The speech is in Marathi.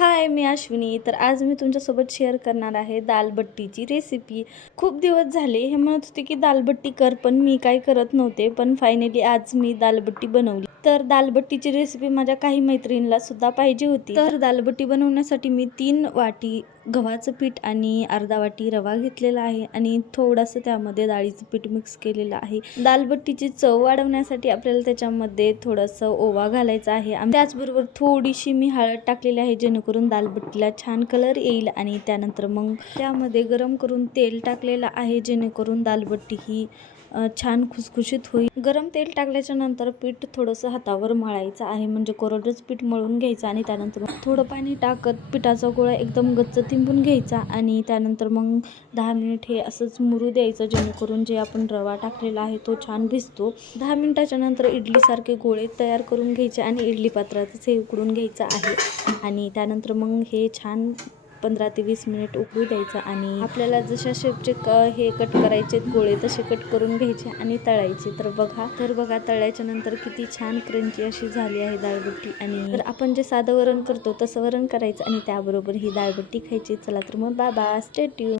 हाय, मी अश्विनी. तर आज मी तुमच्यासोबत शेअर करणार आहे दालबट्टीची रेसिपी. खूप दिवस झाले हे म्हणत होते की दालबट्टी कर, पण मी काय करत नव्हते. पण फायनली आज मी दालबट्टी बनवली. तर दालबट्टीची रेसिपी माझ्या काही मैत्रिणीला सुद्धा पाहिजे होती. तर दालबट्टी बनवण्यासाठी मी 3 वाटी गव्हाचं पीठ आणि अर्धा वाटी रवा घेतलेला आहे आणि थोडंसं त्यामध्ये डाळीचं पीठ मिक्स केलेलं आहे. दालबट्टीची चव वाढवण्यासाठी आपल्याला त्याच्यामध्ये थोडंसं ओवा घालायचा आहे आणि त्याचबरोबर थोडीशी मी हळद टाकलेली आहे, जेणेकरून दालबट्टीला छान कलर येईल. आणि त्यानंतर मग त्यामध्ये गरम करून तेल टाकलेलं आहे, जेणेकरून दालबट्टी ही छान खुसखुशीत होईल. गरम तेल टाकल्याच्या नंतर पीठ थोडंसं हातावर मळायचं आहे, म्हणजे कोरडच पीठ मळून घ्यायचं आणि त्यानंतर थोडं पाणी टाकत पिठाचा गोळा एकदम गच्च तिंबून घ्यायचा आणि त्यानंतर मग 10 मिनिट हे असंच मुरू द्यायचं, जेणेकरून जे आपण रवा टाकलेला आहे तो छान भिजतो. 10 मिनिटाच्या नंतर इडलीसारखे गोळे तयार करून घ्यायचे आणि इडली पात्रातच हे उकडून घ्यायचं आहे. आणि त्यानंतर मग हे छान 15 ते 20 मिनिट उकळू द्यायचं आणि आपल्याला जशा शेपचे हे कट करायचे गोळे तसे कट करून घ्यायचे आणि तळायचे. तर बघा तळल्याच्या नंतर किती छान क्रंची अशी झाली आहे दालबट्टी. आणि तर आपण जे साधं वरण करतो तसं वरण करायचं आणि त्याबरोबर ही दालबट्टी खायची. चला तर मग बाबा, स्टे ट्यून.